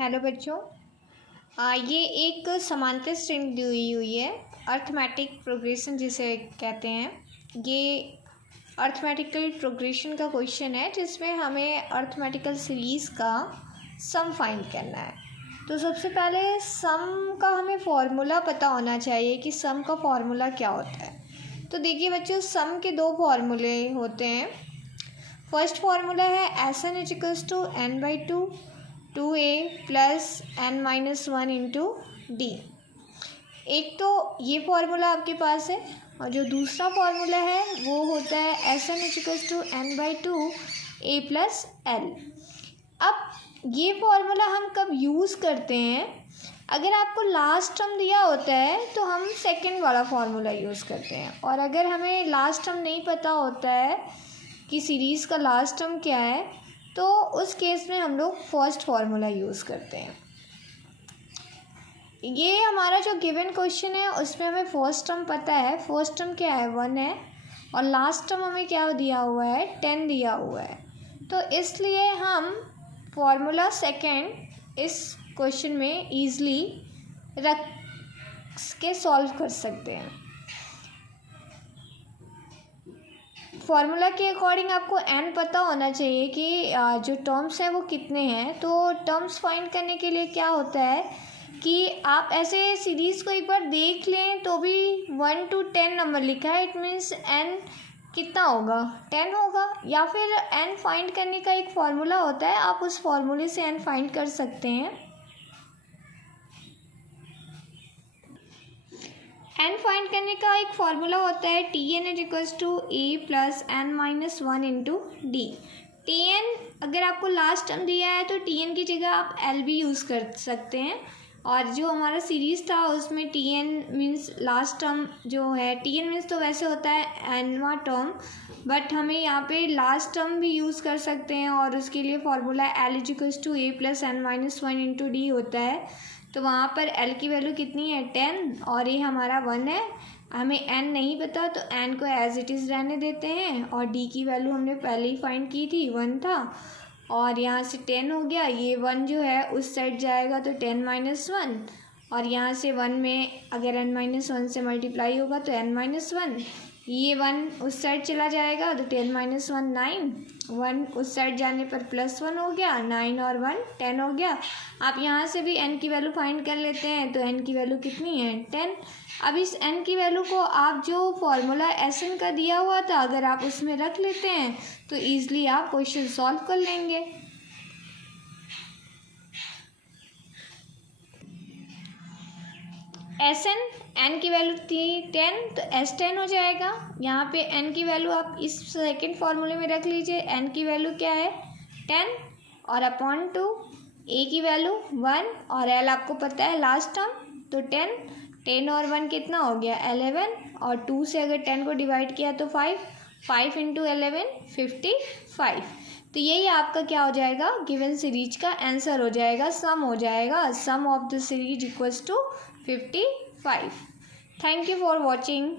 Hello बच्चों। ये एक समांतर श्रेणी दी हुई है, अर्थमेटिक प्रोग्रेशन जिसे कहते हैं। ये अर्थमेटिकल प्रोग्रेशन का क्वेश्चन है जिसमें हमें अर्थमेटिकल सीरीज़ का सम फाइंड करना है। तो सबसे पहले सम का हमें फॉर्मूला पता होना चाहिए कि सम का फॉर्मूला क्या होता है। तो देखिए बच्चों, सम के दो फॉर्मूले होते हैं। फर्स्ट फार्मूला है SN=n/2 2a plus n-1 into D. एक तो ये फार्मूला आपके पास है, और जो दूसरा फार्मूला है वो होता है SN=n/2 a प्लस l। अब ये फार्मूला हम कब यूज़ करते हैं? अगर आपको लास्ट टर्म दिया होता है तो हम सेकंड वाला फार्मूला यूज़ करते हैं, और अगर हमें लास्ट टर्म नहीं पता होता है कि सीरीज़ का लास्ट टर्म क्या है तो उस केस में हम लोग फर्स्ट फार्मूला यूज़ करते हैं। ये हमारा जो गिवन क्वेश्चन है उसमें हमें फर्स्ट टर्म पता है। फर्स्ट टर्म क्या है? 1 है, और लास्ट टर्म हमें क्या दिया हुआ है? 10 दिया हुआ है। तो इसलिए हम फार्मूला सेकंड इस क्वेश्चन में ईज़िली रख के सॉल्व कर सकते हैं। फार्मूला के अकॉर्डिंग आपको n पता होना चाहिए कि जो टर्म्स हैं वो कितने हैं। तो टर्म्स फाइंड करने के लिए क्या होता है कि आप ऐसे सीरीज़ को एक बार देख लें तो भी 1 to 10 नंबर लिखा है, इट मीन्स n कितना होगा? 10 होगा। या फिर n फाइंड करने का एक फार्मूला होता है, आप उस फार्मूले से n फाइंड कर सकते हैं। n फाइंड करने का एक फार्मूला होता है TN=a plus n-1 into D. TN अगर आपको लास्ट टर्म दिया है तो TN की जगह आप L भी यूज़ कर सकते हैं। और जो हमारा सीरीज़ था उसमें TN मीन्स लास्ट टर्म जो है, TN मीन्स तो वैसे होता है nवां टर्म, बट हमें यहाँ पे लास्ट टर्म भी यूज़ कर सकते हैं, और उसके लिए formula L=a plus n-1 into D होता है। तो वहाँ पर L की वैल्यू कितनी है? 10, और ये हमारा 1 है। हमें n नहीं पता तो n को एज इट इज़ रहने देते हैं, और d की वैल्यू हमने पहले ही फाइंड की थी, 1 था, और यहाँ से 10 हो गया। ये 1 जो है उस साइड जाएगा तो 10-1, और यहाँ से 1 में अगर n-1 से मल्टीप्लाई होगा तो n-1, ये 1 उस साइड चला जाएगा तो 10-1 9, 1 उस साइड जाने पर +1 हो गया, 9 और 1 10 हो गया। आप यहाँ से भी n की वैल्यू फाइंड कर लेते हैं, तो n की वैल्यू कितनी है? 10। अब इस n की वैल्यू को आप जो फार्मूला SN का दिया हुआ था अगर आप उसमें रख लेते हैं तो ईज़िली आप क्वेश्चन सॉल्व कर लेंगे। SN n की वैल्यू थी 10, तो S10 हो जाएगा। यहाँ पे n की वैल्यू आप इस सेकंड फार्मूले में रख लीजिए। n की वैल्यू क्या है? 10, और अपॉन 2 a की वैल्यू 1, और l आपको पता है लास्ट टर्म, तो 10 और 1 कितना हो गया? 11, और 2 से अगर 10 को डिवाइड किया तो 5 इंटू 11 55। तो यही आपका क्या हो जाएगा? गिवन सीरीज का आंसर हो जाएगा, सम हो जाएगा। Sum of the series equals to 55। Thank you for watching.